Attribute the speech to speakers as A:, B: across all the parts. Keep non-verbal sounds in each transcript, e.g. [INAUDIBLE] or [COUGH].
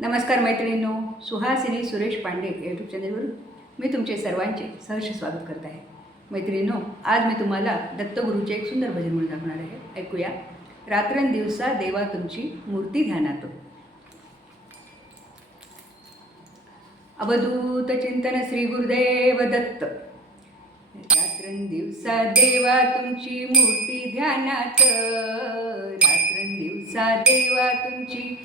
A: नमस्कार मैत्रिणींनो सुहासिनी सुरेश पांडे यूट्यूब चॅनलवरून मी तुमचे सर्वांचे सहर्ष स्वागत करत आहे. मैत्रिणींनो आज मी तुम्हाला दत्तगुरूचे एक सुंदर भजन म्हणून दाखवणार आहे. ऐकूया. रात्रंदिवसा देवा तुमची मूर्ती ध्यानात. अवधूत चिंतन श्री गुरुदेव दत्त. रात्रंदिवसा देवा तुमची मूर्ती ध्यानात. रात्रंदिवसा देवा तुमची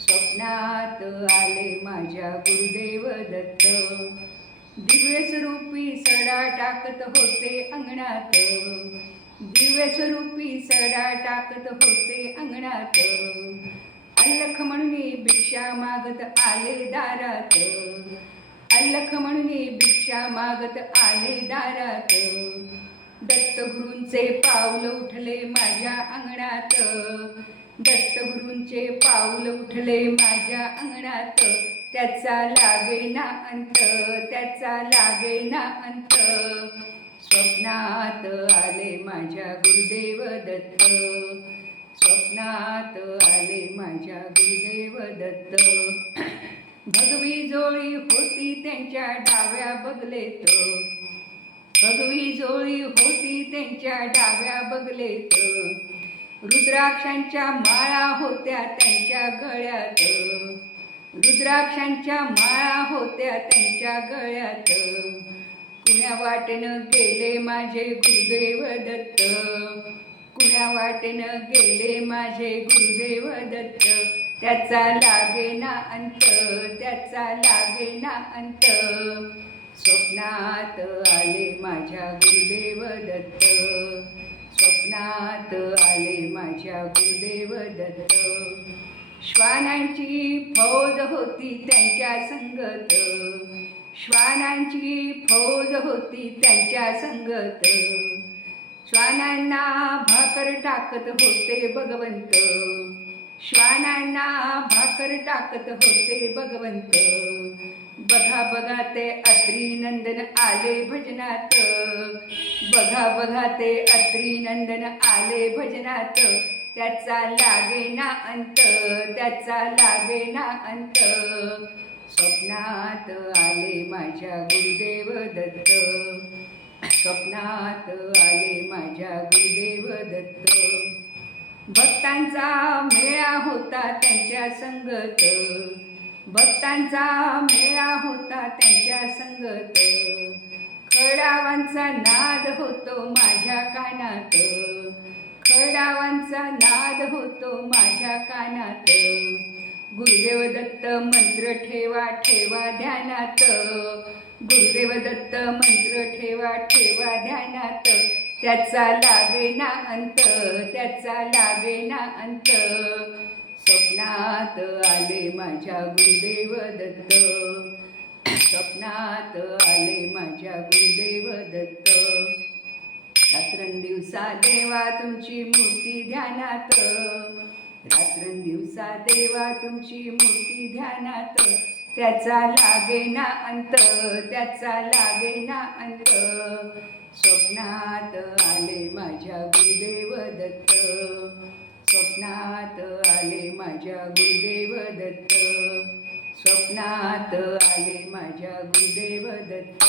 A: स्वप्नात आले माझ्या गुरुदेव दत्त. दिव्य स्वरूपी सडा टाकत होते अंगणात. दिव्य स्वरूपी सडा टाकत होते अंगणात. अल्लख म्हणून भिक्षा मागत आले दारात. अल्लख म्हणून भिक्षा मागत आले दारात. दत्तगुरूंचे पाऊल उठले माझ्या अंगणात. दत्तगुरूंचे पाऊल उठले माझ्या अंगणात. त्याचा लागे ना अंत त्याचा लागे ना अंत. स्वप्नात आले माझ्या गुरुदेव दत्त. स्वप्नात आले माझ्या गुरुदेव दत्त. भगवी जोळी होती त्यांच्या डाव्या बगलेत. भगवी जोळी होती त्यांच्या डाव्या बगलेत. रुद्राक्षांच्या माळा होत्या त्यांच्या गळ्यात. रुद्राक्षांच्या माळा होत्या त्यांच्या गळ्यात. कुण्या वाटेनं गेले माझे गुरुदेव दत्त? कुण्या वाटेनं गेले माझे गुरुदेव दत्त? त्याचा लागेना अंत त्याचा लागेना अंत. स्वप्नात आले माझ्या गुरुदेव दत्त. स्वप्नात आले माझ्या गुरुदेव दत्त. श्वानांची फौज होती त्यांच्या संगत. श्वानांची फौज होती त्यांच्या संगत. श्वानांना भाकर टाकत होते भगवंत. श्वानांना भाकर टाकत होते भगवंत. बघा बघा ते अत्री नंदन आले भजनात. बघा बघा ते अत्री नंदन आले भजनात. त्याचा लागे ना अंत त्याचा लागे ना अंत. स्वप्नात आले माझ्या गुरुदेव दत्त. स्वप्नात आले माझ्या गुरुदेव दत्त. भक्तांचा मेळा होता त्यांच्या संगत. भक्तांचा मेळा होता त्यांच्या संगत. खडावांचा नाद होतो माझ्या कानात. खडावांचा नाद होतो माझ्या कानात. गुरुदेव दत्त मंत्र ठेवा ठेवा ध्यानात. गुरुदेव दत्त मंत्र ठेवा ठेवा ध्यानात. त्याचा लागे ना अंत त्याचा लागे ना अंत. स्वप्नात आले माझ्या गुरुदेव दत्त. स्वप्नात आले माझ्या गुरुदेव दत्त. रात्रंदिवसा देवा तुमची मूर्ती ध्यानात. रात्रंदिवसा देवा तुमची मूर्ती ध्यानात. त्याचा लागे ना अंत त्याचा लागे ना अंत. स्वप्नात आले माझ्या गुरुदेव दत्त. स्वप्नात आले माझ्या गुरुदेव दत्त. स्वप्नात आले माझ्या गुरुदेव दत्त.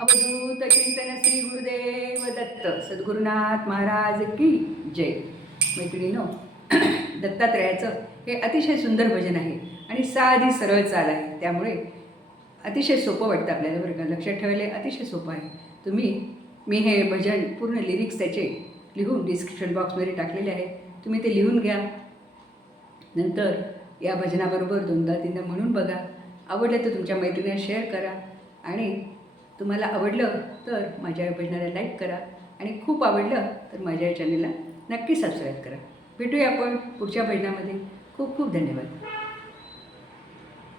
A: अवधूत चिंतन श्री गुरुदेव दत्त. सद्गुरुनाथ महाराज की जय. मैत्रिणीनो [CLEARS THROAT] दत्तात्रयाचं हे अतिशय सुंदर भजन आहे आणि साधी सरळ चाल आहे. त्यामुळे अतिशय सोपं वाटतं आपल्याला बरं का. लक्षात ठेवायला अतिशय सोपं आहे. तुम्ही मी हे भजन पूर्ण लिरिक्स त्याचे लिहून डिस्क्रिप्शन बॉक्समध्ये टाकलेले आहे. तुम्ही ते लिहून घ्या. नंतर या भजनाबरोबर दोनदा तीनदा म्हणून बघा. आवडलं तर तुमच्या मैत्रिणीला शेअर करा. आणि तुम्हाला आवडलं तर माझ्या या भजनाला लाईक करा. आणि खूप आवडलं तर माझ्या या चॅनलला नक्की सबस्क्राईब करा. भेटूया आपण पुढच्या भजनामध्ये. खूप खूप धन्यवाद.